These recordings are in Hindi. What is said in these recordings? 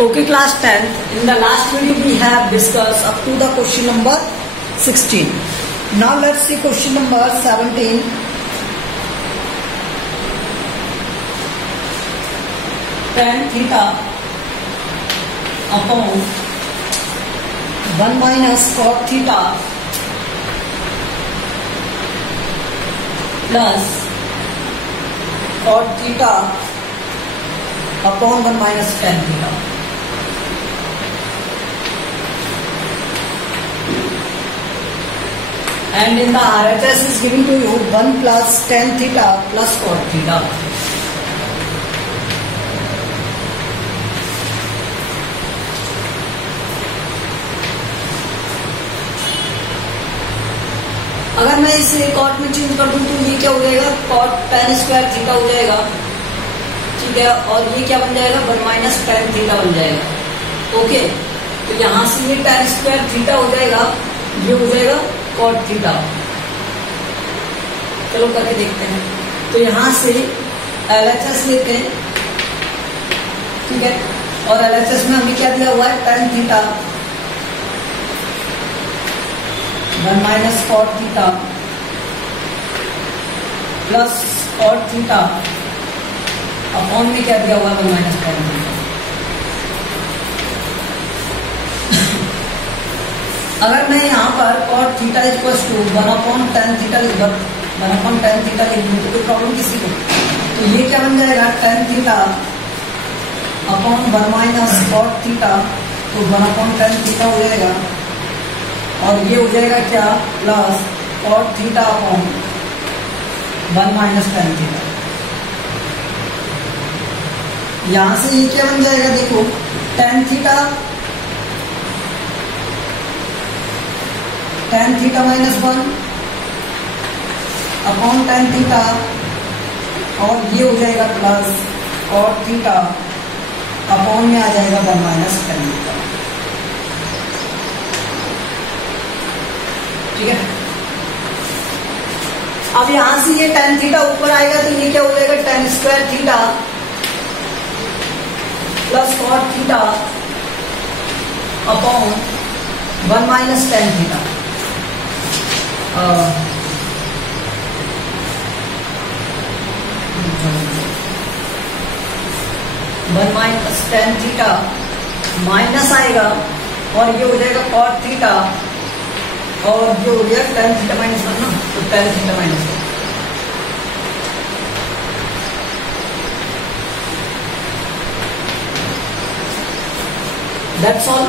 Okay, class 10th. In the last video we have discussed up to the question number 16. Now let's see question number 17. Tan theta upon 1 minus cot theta plus cot theta upon 1 minus tan theta. And in the RHS is given to you 1 plus tan theta plus cot theta. अगर मैं इसे कॉट में चेंज कर दूं तो ये क्या हो जाएगा, कॉट tan स्क्वायर थीटा हो जाएगा, ठीक है। और ये क्या बन जाएगा, 1 माइनस tan थीटा बन जाएगा। ओके, तो यहां से ये tan स्क्वायर थीटा हो जाएगा, ये हो जाएगा कॉट थीटा। चलो करके देखते हैं। तो यहां से LHS लेते हैं, ठीक है। और LHS में हमें क्या दिया हुआ है, tan theta 1 minus cot theta plus cot theta upon में क्या दिया हुआ है, 1 माइनस tan थीटा। अगर मैं यहाँ पर cot theta equal to 1 upon tan theta लिख दूं तो कोई प्रॉब्लम किसी को, तो ये क्या बन जाएगा, tan theta upon 1 minus cot theta, तो 1 अपॉन tan थीटा हो जाएगा। और ये हो जाएगा क्या, plus cot theta upon 1 minus tan theta. यहां से ये क्या बन जाएगा, देखो tan theta minus 1 upon tan theta, और ये हो जाएगा प्लस कॉट थीटा अपॉन में आ जाएगा 1 माइनस tan थीटा, ठीक है। अब यहां से ये tan थीटा ऊपर आएगा तो ये क्या हो जाएगा, tan square theta plus cot theta upon 1 minus tan theta. 1 minus tan theta minus आएगा, और ये हो जाएगा कॉट थीटा, और ये हो गया tan थीटा माइनस 1 ना, तो tan theta minus 1। That's all.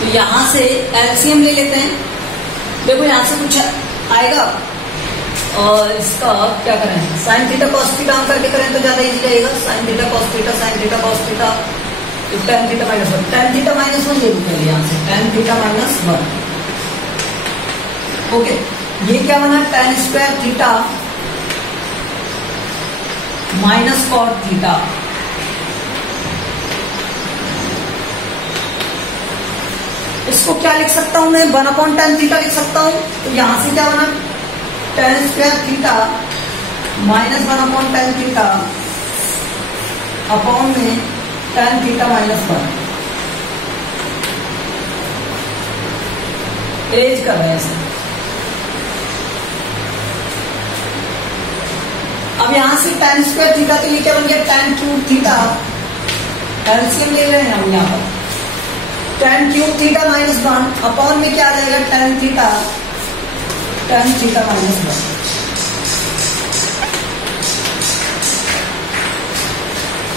तो यहां से एलसीएम ले लेते हैं। देखो यहां से कुछ आएगा, और इसका क्या करें, साइन थीटा कॉस थीटा हम करके करें तो ज्यादा इजी रहेगा। Sign theta cos theta, sine theta cos theta, तो tan theta minus 1, tan theta minus 1 ले लूंगा यहां से, tan थीटा माइनस 1। ओके, ये क्या बना, tan square theta minus cot theta. इसको क्या लिख सकता हूं मैं, 1 अपॉन tan थीटा लिख सकता हूं। तो यहां से क्या बना, tan square theta minus 1 upon tan theta upon में tan थीटा माइनस 1। एज कर रहे हैं इसे। अब यहां से tan स्क्वायर थीटा, तो ये क्या बन गया, tan क्यूब थीटा। एलसीएम ले रहे हैं हम यहां पर, tan cube theta minus 1 upon में क्या आ जाएगा, tan theta minus 1।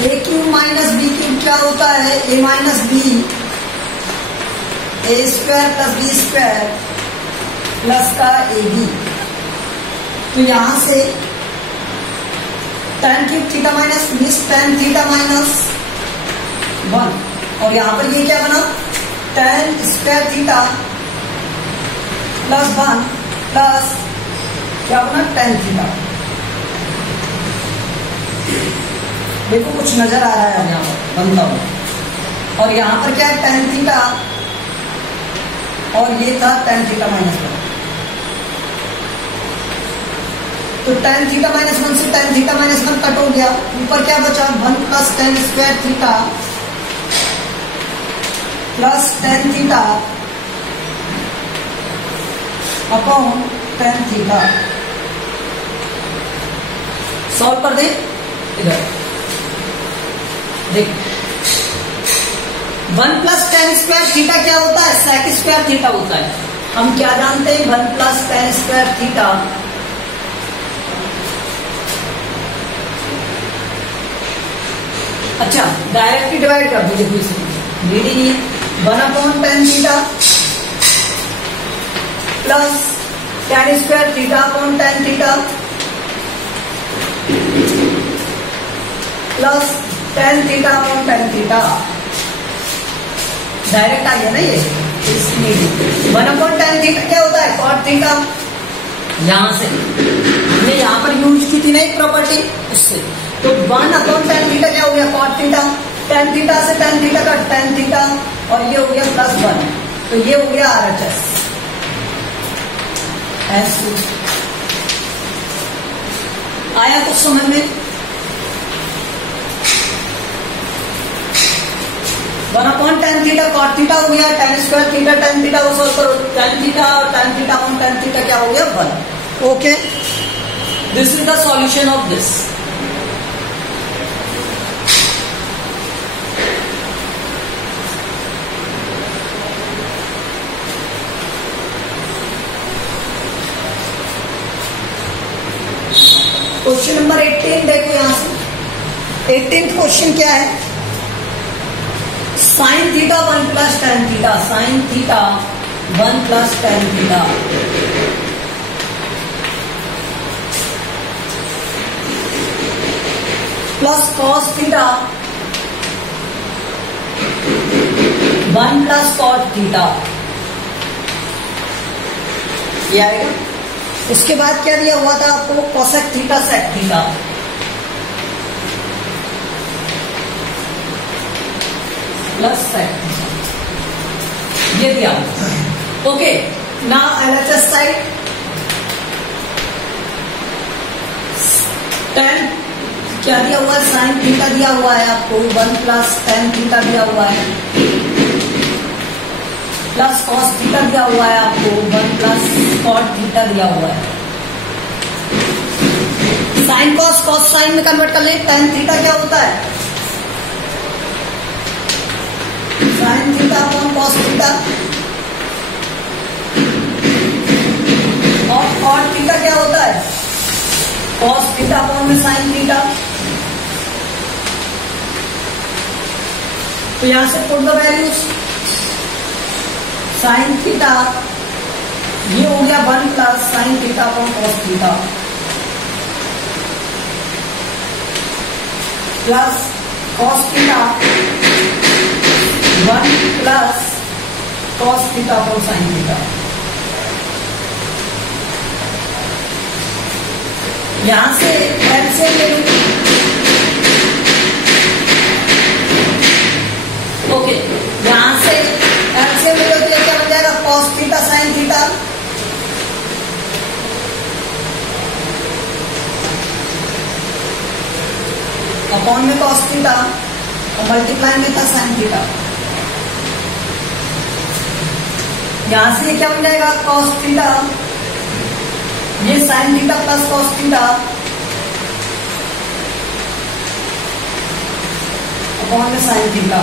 A cube minus B cube क्या होता है, A minus B, A square plus B square plus का ए बी। तो यहां से tan क्यूब थीटा माइनस मिस tan थीटा माइनस 1, और यहां पर ये क्या बना, tan square theta plus 1 plus क्या बना, tan थीटा। देखो कुछ नजर आ रहा है यहाँ पर बनता हुआ, और यहां पर क्या है, tan थीटा, और ये था tan थीटा माइनस 1। तो tan थीटा माइनस 1 से tan थीटा माइनस 1 कट हो गया, ऊपर क्या बचा 1 plus tan square theta plus tan theta upon tan theta. Solve कर दे, इधर देख 1 प्लस tan स्क्वायर थीटा क्या होता है, sec स्क्वायर थीटा होता है। हम क्या जानते हैं 1 प्लस tan स्क्वायर थीटा अच्छा डायरेक्टली डिवाइड कर दीजिए, कोई से रीडिंग ही 1 upon tan theta plus tan square theta upon tan theta plus tan theta upon tan theta. Direct आ गया ना ये, इसलिए 1 अपॉन tan थीटा क्या होता है cot थीटा। यहां से हमने यहां पर यूज की थी ना एक प्रॉपर्टी, उससे तो 1 अपॉन tan थीटा क्या हो गया cot थीटा, tan थीटा से tan थीटा का tan थीटा, और ये हो गया प्लस 1, तो ये हो गया RHS ऐसे। आया कुछ समझ में? 1 upon tan theta cot theta हो गया, tan square theta tan theta को सॉल्व करो, tan थीटा और tan theta upon tan theta क्या हो गया 1। Okay, this is the solution of this. Question number 18 देखो, यहां से 18th क्वेश्चन क्या है, sine theta 1 plus tan theta, sine theta 1 plus tan theta plus cos theta 1 plus cot theta, ये आएगा। उसके बाद क्या दिया हुआ था आपको, cosec theta sec theta, plus sec theta, ये दिया। Okay, now LHS side tan क्या दिया हुआ है, साइन थीटा दिया हुआ है आपको 1 प्लस tan थीटा दिया हुआ है, प्लस कॉस थीटा दिया हुआ है आपको 1 प्लस कॉट थीटा दिया हुआ है। साइन कॉस कॉस साइन में कन्वर्ट कर ले, tan थीटा क्या होता है sine theta upon cos theta, और कॉट थीटा क्या होता है कॉस थीटा अपॉन में साइन थीटा। तो यहां से put the values, sine theta ये हो गया 1 plus sine theta upon cos theta plus cos theta 1 plus cos theta upon sine theta. यहां से एलसीएम ले लूं, ओके, यहां से एलसीएम ले लो तो क्या बन जाएगा cos theta sine theta, upon में कॉस थीटा और मल्टीप्लाई में था साइन थीटा। यहां से क्या बन जाएगा कॉस थीटा, ये sine theta plus cos theta upon में साइन थीटा,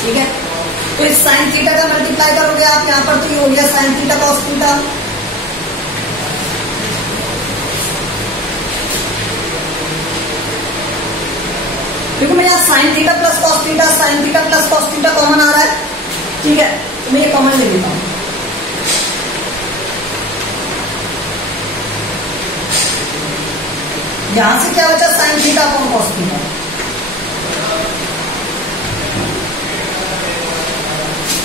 ठीक है। तो इस साइन थीटा का मल्टीप्लाई करोगे आप यहां पर, तो ये हो गया साइन थीटा कॉस थीटा, देखो मैं यहाँ sine theta plus cos theta, sine theta plus cos theta common आ रहा है, ठीक है, तो मैं ये कॉमन ले लेता हूं। यहां से क्या बचा sign theta upon cos theta,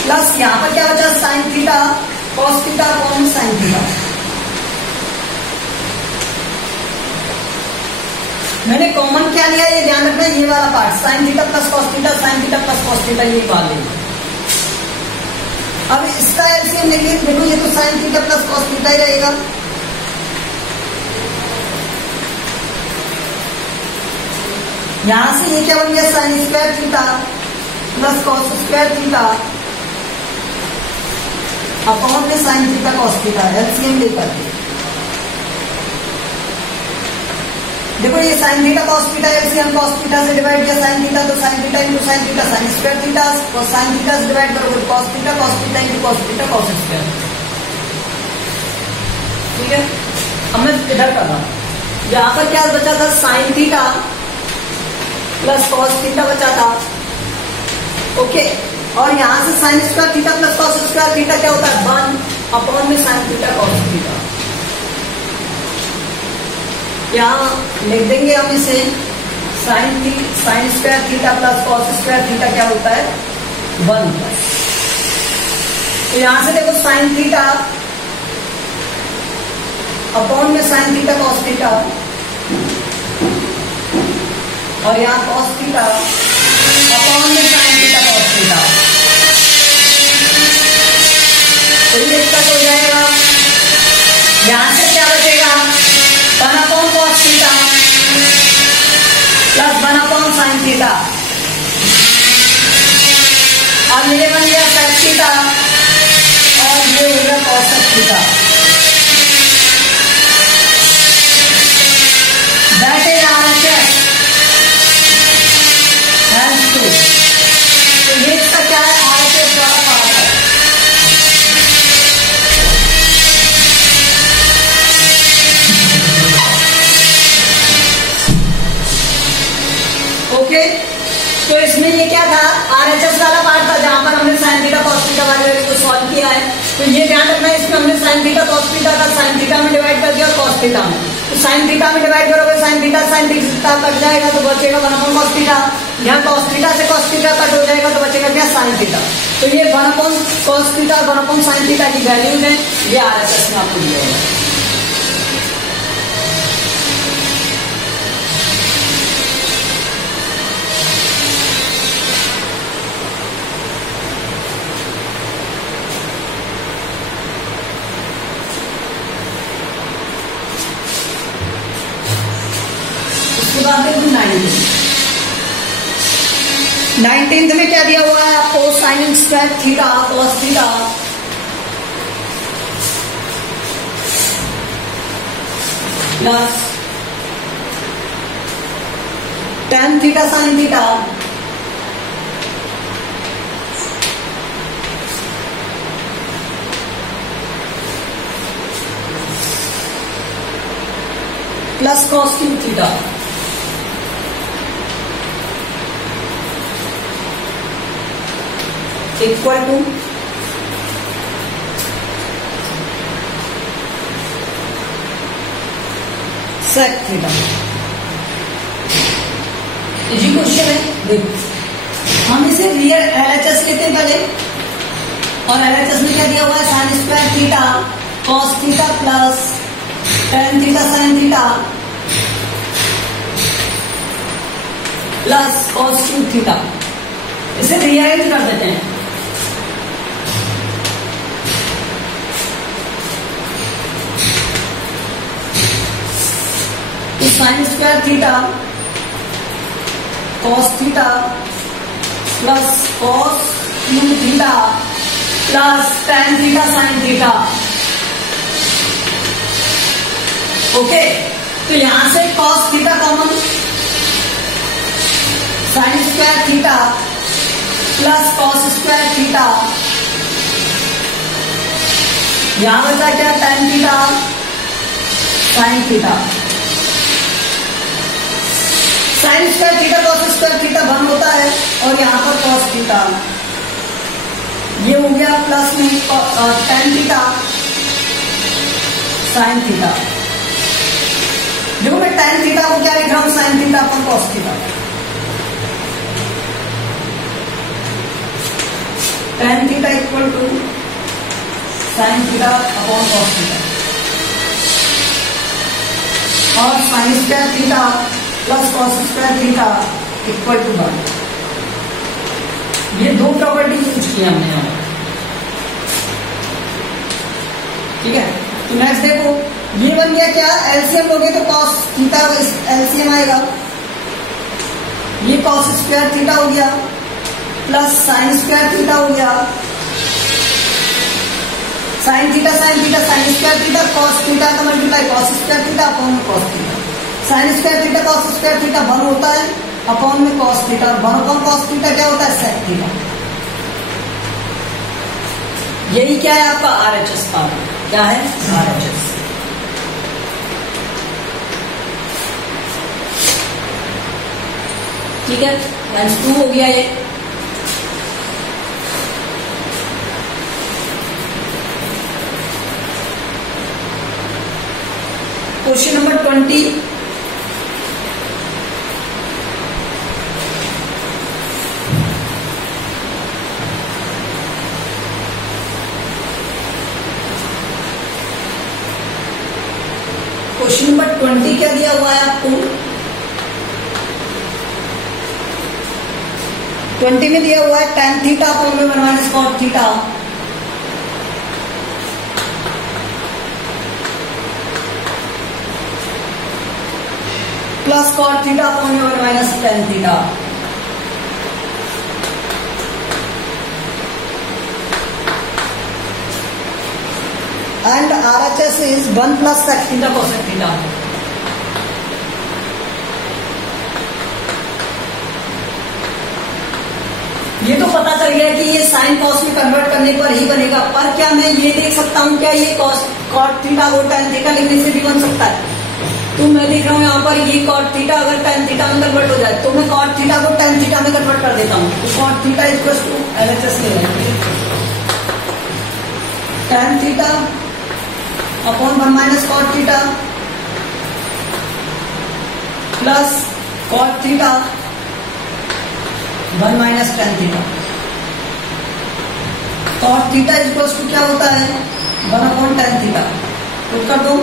plus यहां पर क्या बचा sign theta cos theta upon sine theta. मैंने कॉमन क्या लिया ये ध्यान रखना, ये वाला part sign theta plus cos theta, sine theta plus cos theta, ये बात लेंगे। अब इसका एलसीएम लेंगे, देखो ये तो sine theta plus cos theta ही रहेगा, यहां से ये क्या बन गया, sine square theta plus cos square theta upon में sine theta cos theta, LCM लेकर के। देखो ये sine theta cos theta, LCM cos theta से डिवाइड किया साइन थीटा, तो sine theta into sine theta sine square theta, और साइन थीटा से डिवाइड करोगे cos theta into cos theta cos square. ठीक है, अब मैं इधर कर रहा हूं, यहां पर क्या बचा था, sign theta plus cos theta बचा था। ओके, और यहां से sign square theta plus cos square theta क्या होता है, 1 अपॉन में साइन थीटा कॉस थीटा। यहाँ लिख देंगे हम इसे, sign square theta plus cos square theta क्या होता है, 1 होता है। तो यहां से देखो साइन थीटा अपॉन में साइन थीटा कॉस थीटा, और यहाँ कॉस थीटा अपॉन में साइन थीटा कॉस थीटा, तो ये कट हो जाएगा। यहां से क्या बचेगा, 1 upon cos theta plus 1 upon sine theta, और मेरे बन गया सेक थीटा, और ये हो गया cosec theta. That is RHS hence two. तो ये इसका क्या है, RHS वाला पार्ट है। ओके, तो इसमें ये क्या था, RHS वाला पार्ट था, जहां पर हमने साइन थीटा कॉस थीटा वाले को सॉल्व किया है। तो ये ध्यान रखना है, इसमें हमने साइन थीटा कॉस थीटा का साइन थीटा में डिवाइड कर दिया और कॉस थीटा में। तो साइन थीटा में डिवाइड करोगे साइन थीटा कट जाएगा तो बचेगा 1 अपॉन कॉस थीटा। यहाँ कॉस थीटा से कॉस थीटा कट हो जाएगा तो बचेगा क्या, साइन थीटा। तो ये 1 upon cos theta 1 upon sine theta की वैल्यूज है, ये RHS में आपको दिया होगा। उसके बाद देखो 19th में क्या दिया हुआ है आपको, sine square theta cos theta plus tan theta sine theta plus cos cube theta. Equal to sec theta. Easy question है, देखो हम इसे रियल LHS लेते हैं पहले, और LHS में क्या दिया हुआ है, sign square theta cos theta plus tan theta sine theta plus cos cube theta. इसे रीअरेंज कर देते हैं। तो sign square theta cos theta plus cos cube theta plus tan theta sine theta. Okay, तो यहां से cos theta common, sign square theta plus cos square theta, यहां बचा क्या, tan theta sine theta. Sine square theta cos square theta 1 होता है, और यहां पर कॉस थीटा, ये हो गया प्लस में tan थीटा साइन थीटा। देखो मैं tan थीटा को क्या लिख रहा हूं, sine theta upon cos theta. tan theta equal to sine theta upon cos theta, और sine square theta plus cos square theta equal to 1। ये दो प्रॉपर्टी यूज की हमने यहाँ। ठीक है, तो नेक्स्ट देखो ये बन गया क्या, एलसीएम लोगे तो कॉस थीटा एलसीएम आएगा, ये कॉस स्क्वायर थीटा हो गया प्लस साइन स्क्वायर थीटा हो गया, sine theta sine square theta cos theta का multiply cos square theta upon में cos theta, sine square theta cos square theta 1 होता है अपॉन में कॉस थीटा, और 1 अपॉन कॉस थीटा क्या होता है सेक थीटा। यही क्या है आपका RHS पावर, क्या है RHS। ठीक है, -2 हो गया ये। क्वेश्चन नंबर 20, क्वेश्चन नंबर 20 क्या दिया हुआ है आपको, 20 में दिया हुआ है tan थीटा अपॉन में 1 minus cot theta plus cot theta upon में 1 minus tan theta. And RHS is 1 plus sec theta cosec theta. ये तो पता चल गया कि ये साइन कॉस में कन्वर्ट करने पर ही बनेगा, पर क्या मैं ये देख सकता हूं क्या ये कॉस कॉट थीटा को tan थीटा लिखने से भी बन सकता है। तो मैं देख रहा हूं यहाँ पर ये कॉट थीटा अगर tan थीटा में कन्वर्ट हो जाए तो मैं कॉट थीटा को tan थीटा में कन्वर्ट कर देता हूं, तो cot theta equal to LHS ले लेंगे tan theta upon 1 minus cot theta plus cot theta 1 minus tan theta. Cot theta equal to क्या होता है 1 अपॉन tan थीटा, पुट कर दो।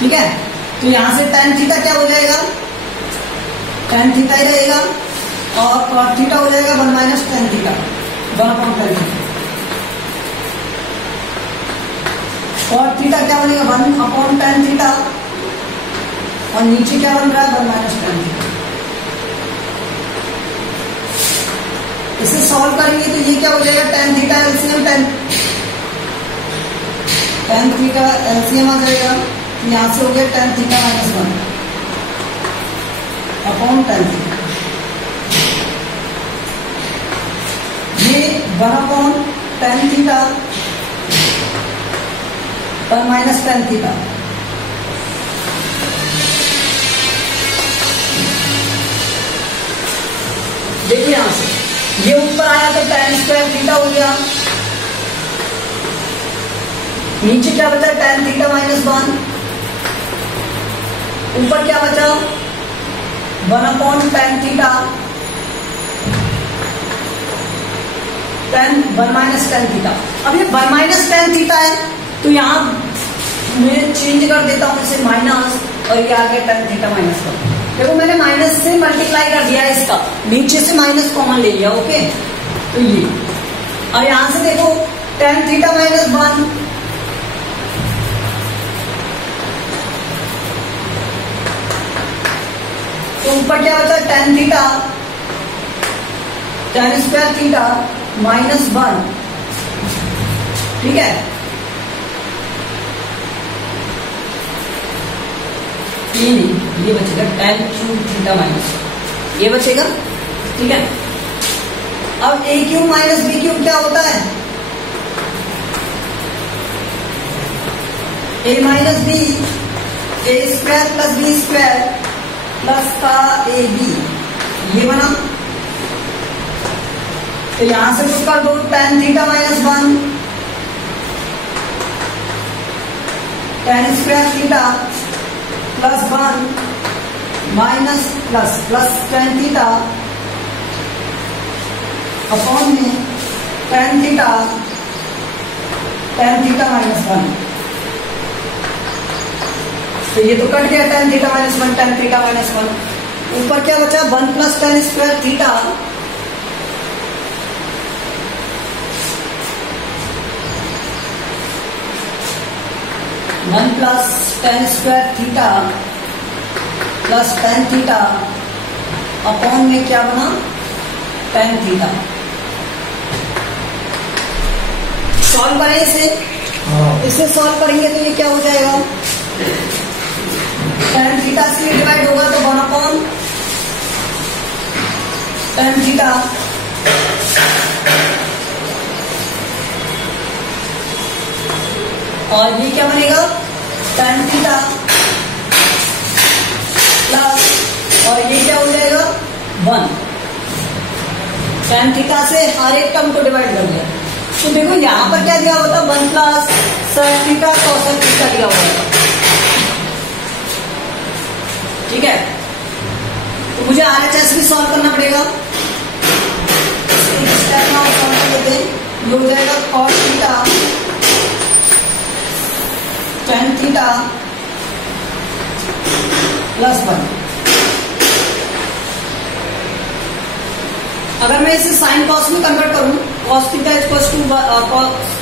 ठीक है, तो यहां से tan थीटा क्या हो जाएगा, tan थीटा ही रहेगा, और cot थीटा हो जाएगा 1 minus tan theta 1 upon tan theta. cot theta क्या बनेगा 1 अपॉन tan थीटा, और नीचे क्या बन रहा है 1 माइनस tan थीटा। इसे सॉल्व करेंगे तो ये क्या हो जाएगा tan theta LCM tan theta LCM आ जाएगा, यहां से हो गया tan theta minus 1 upon tan theta. ये 1 upon tan theta 1 minus tan theta. देखिए यहां से ये ऊपर आया तो tan स्क्वायर थीटा हो गया, नीचे क्या बचा tan थीटा माइनस 1, ऊपर क्या बचा 1 upon tan theta 1 minus tan theta. अब ये 1 माइनस tan थीटा है तो यहां मैं चेंज कर देता हूं इसे माइनस, और ये आ गया tan थीटा माइनस 1। देखो मैंने माइनस से मल्टीप्लाई कर दिया इसका, नीचे से माइनस कॉमन ले लिया। ओके, तो ये और यहां से देखो tan थीटा माइनस 1 तो ऊपर क्या बचा tan theta tan square theta minus 1। ठीक है, ये बचेगा tan क्यूब थीटा माइनस, ये बचेगा। ठीक है, अब a cube minus B cube क्या होता है a minus B A square plus B square plus का ए बी, ये बना। तो यहां से कुछ कर दो tan theta minus 1 tan square theta plus 1 minus plus tan theta upon में tan थीटा माइनस 1। तो ये तो कट गया tan theta minus 1 tan theta minus 1। ऊपर क्या बचा 1 plus tan square theta 1 plus ten square theta plus tan theta upon में क्या बना, टेन थीटा। सॉल्व करें इसे सॉल्व करेंगे तो ये क्या हो जाएगा, टेन थीटा से डिवाइड होगा तो 1 अपॉन टेन थीटा और ये क्या बनेगा, टेन थीटा प्लस और ये क्या हो जाएगा 1। टेन थीटा से हर एक टर्म को डिवाइड कर दिया तो देखो यहां पर क्या दिया हुआ था, 1 plus sin theta cos theta दिया हुआ था। ठीक है, तो मुझे RHS भी सॉल्व करना पड़ेगा। स्टेप में सॉल्व कर लेते हैं, ये हो जाएगा cos theta tan theta plus 1। अगर मैं इसे साइन कॉस में कन्वर्ट करूं, cos theta equal to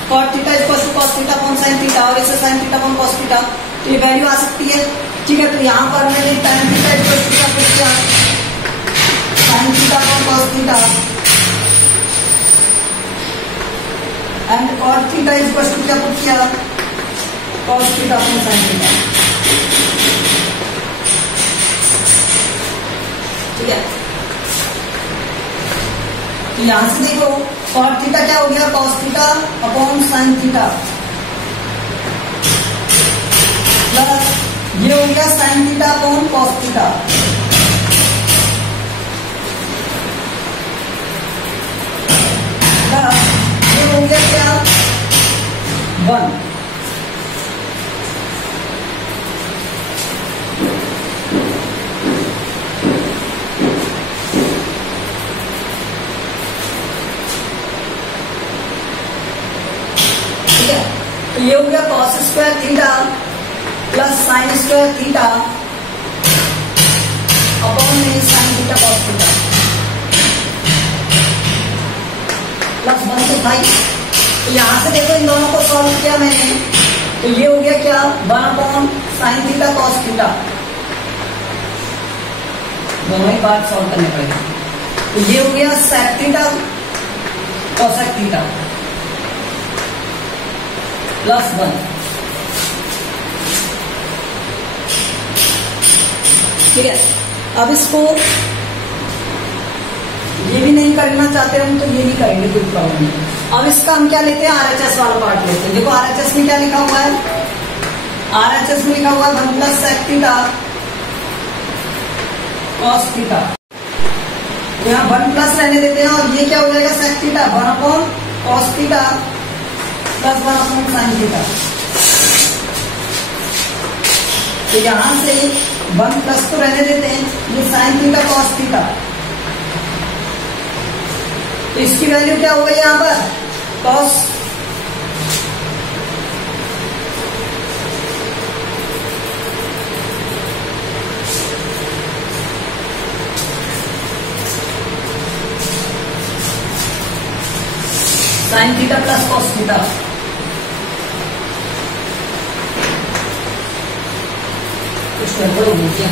cot theta equal to cos theta upon sine theta और इसे sine theta upon cos theta, तो ये वैल्यू आ सकती है। ठीक है, तो यहां पर मैंने tan थीटा इक्वल टू क्या पुट किया, sine theta upon cos theta and cot theta equal to क्या पुट किया, cos theta upon sine theta. ठीक है, तो यहां से देखो कॉट थीटा क्या हो गया, cos theta upon sine theta plus ये हो गया sine theta upon cos theta. ये हो गया क्या 1। तो ये हो गया cos square theta plus sine square theta upon में sine theta cos theta plus 1 से 5। तो यहां से देखो इन दोनों को सॉल्व किया मैंने, तो ये हो गया क्या 1 upon sine theta cos theta, दोनों ही पार्ट सॉल्व करने पड़ेगा। तो ये हो गया sec theta cosec theta plus 1। ठीक है, अब इसको ये भी नहीं करना चाहते हम तो ये भी करेंगे, कोई प्रॉब्लम नहीं। अब इसका हम क्या लेते हैं, RHS वाला पार्ट लेते हैं। देखो RHS में क्या लिखा हुआ है, RHS में लिखा हुआ है 1 plus sec theta cos theta. तो यहाँ 1 प्लस रहने देते हैं और ये क्या हो जाएगा sec theta 1 upon cos theta plus 1 upon sine theta. तो यहां से 1 प्लस तो रहने देते हैं, ये साइन थीटा कॉस थीटा, तो इसकी वैल्यू क्या हो गई यहां पर cos sine theta plus cos theta. कुछ गड़बड़ हो गया,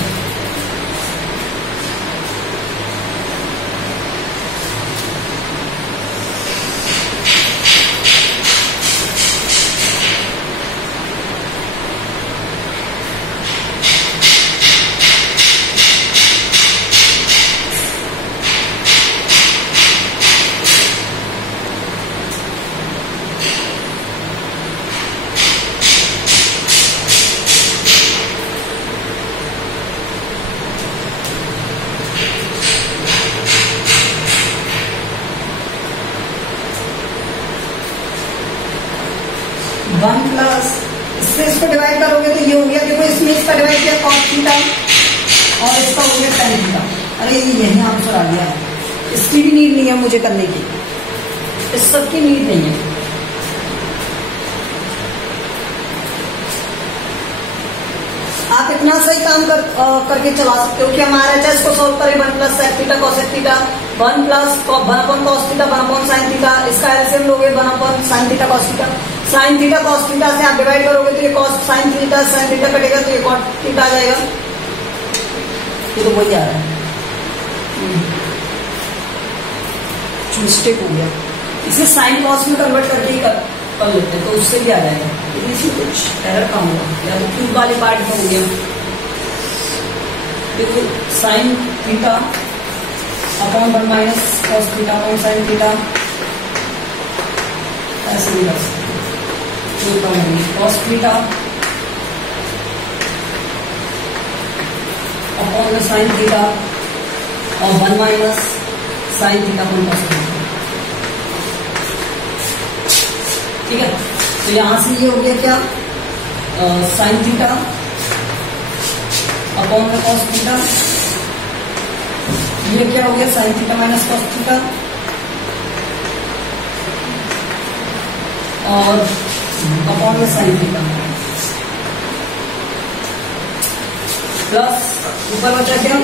वन प्लस इससे इसको डिवाइड करोगे तो ये हो गया, देखो इसमें इसका डिवाइड किया कॉस थीटा और इसका हो गया साइन थीटा। अरे यही आंसर आ गया, इसकी भी नीड नहीं है मुझे करने की, इस सब की नीड नहीं है। आप इतना सही काम करके चला सकते हो कि हम RHS को सॉल्व करें 1 plus sec theta cosec theta 1 plus 1 upon cos theta 1 upon sine theta, इसका एलसीएम लोगे 1 upon sine theta cos theta. Sine theta cos theta से आप डिवाइड करोगे तो ये कॉस साइन थीटा कटेगा तो ये कॉट थीटा आ जाएगा। ये तो वही आ रहा है, मिस्टेक हो गया, इसे साइन कॉस में कन्वर्ट करके ही कर लेते हैं तो उससे भी आ जाएगा, लेकिन इसमें कुछ एरर काम होगा या तो क्यूब वाले पार्ट में हो गया। देखो sign theta upon 1 minus cos theta upon sine theta ऐसे भी कर सकते, cos theta upon sine theta और 1 minus sine theta upon cos theta. ठीक है, तो यहां से ये हो गया क्या, साइन थीटा अपॉन में कॉस थीटा, ये क्या हो गया sine theta minus cos theta और अपॉन में साइन थीटा प्लस ऊपर बचा क्या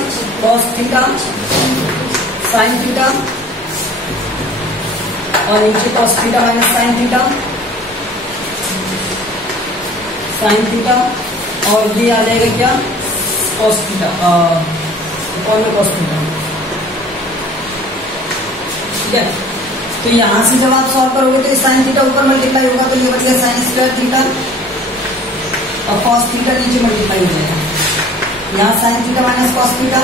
कॉस थीटा साइन थीटा और नीचे cos theta minus sine theta और ये आ जाएगा क्या कॉस थीटा अपॉन में कॉस थीटा। ठीक है, तो यहां से जब आप सॉल्व करोगे तो साइन थीटा ऊपर मल्टीप्लाई होगा तो ये बचेगा साइन स्क्वायर थीटा और कॉस थीटा नीचे मल्टीप्लाई हो जाएगा, यहाँ sine theta minus cos theta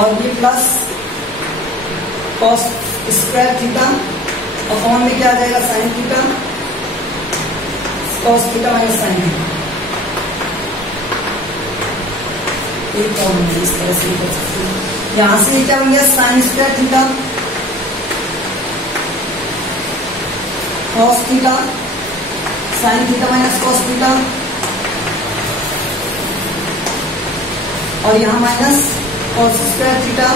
और ये plus cos square theta upon में क्या आ जाएगा sign theta cos theta minus sine theta. एक प्रॉब्लम इस तरह से कर सकते हैं, यहां से क्या बन गया sine square theta cos theta sine theta minus cos theta और यहां minus cos square theta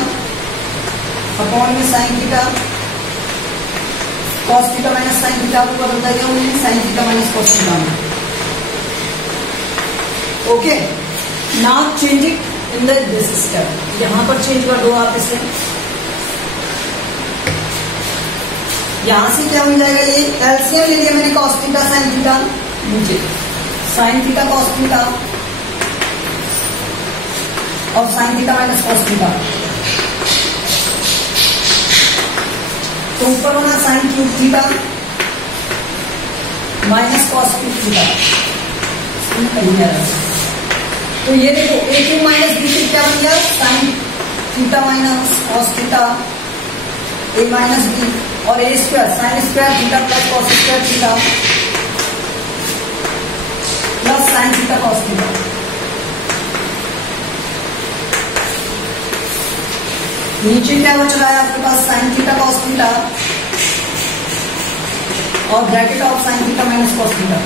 upon में sine theta cos theta minus sine theta आपको बदलता गया उन्होंने sine theta minus cos theta में। Okay, now change it in this step, यहां पर चेंज कर दो आप इसे, यहां से क्या हो जाएगा ये एलसीएम ले लिया मैंने कॉस थीटा साइन थीटा, नीचे साइन थीटा कॉस थीटा और sine theta minus cos theta, तो ऊपर बना sine cube theta minus cos cube theta, कहीं आ रहा है तो ये देखो A cube minus B cube क्या बन गया sine theta minus cos theta A minus B और A square sine square theta plus cos square theta plus sine theta cos theta. नीचे क्या बच रहा है आपके पास साइन थीटा कॉस थीटा और bracket of sine theta minus cos theta.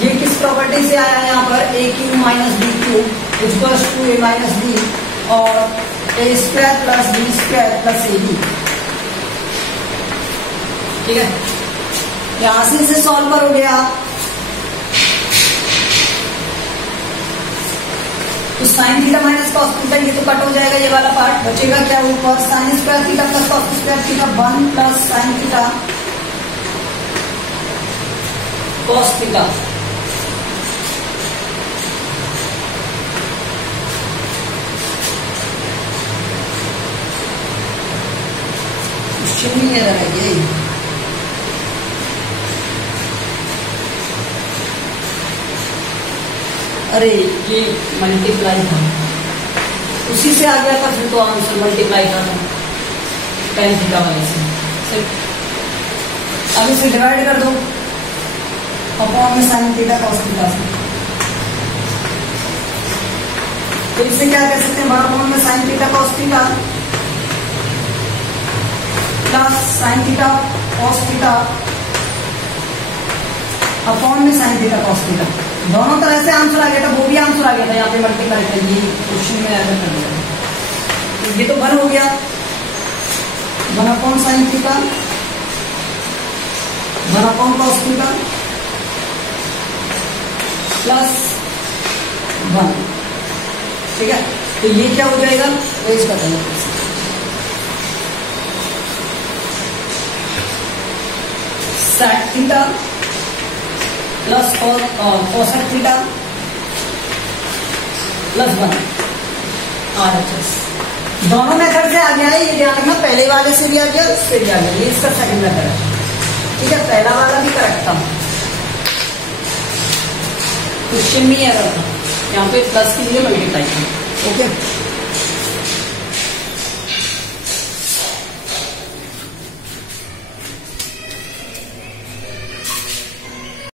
ये किस प्रॉपर्टी से आया है यहाँ पर A cube minus B cube equals to A minus B और A square plus B square plus A B. ठीक है, यहां से इसे सॉल्व करोगे आप तो sine theta minus cos theta ये तो कट हो जाएगा, ये वाला पार्ट बचेगा क्या ऊपर sine square theta plus cos square theta 1 plus sine theta cos theta. Question ही है ये, अरे ये मल्टीप्लाई था उसी से आ गया था, फिर तो आंसर मल्टीप्लाई का था टेन थीटा वाले से। अब इसे डिवाइड कर दो अपॉन में साइन थीटा कॉस थीटा से, तो इसे क्या कह सकते हैं अपॉन में sine theta cos theta plus sine theta cos theta upon में साइन थीटा कॉस थीटा। दोनों तरह से आंसर आ गया था, वो भी आंसर आ गया था यहाँ पे मल्टीप्लाई कर, ये क्वेश्चन में ऐड कर दिया। ये तो 1 हो गया 1 upon sine theta 1 upon cos theta plus 1। ठीक है, तो ये क्या हो जाएगा रेज कर देंगे sec theta plus cosec theta plus 1 RHS। दोनों मेथड से आ गया है, ये ध्यान रखना, पहले वाले से भी आ गया, उससे भी आ गया, ये इसका सेकंड मेथड है। ठीक है, पहला वाला भी करेक्ट था, क्वेश्चन में एरर था, यहाँ पे प्लस के लिए मल्टीप्लाई था। ओके।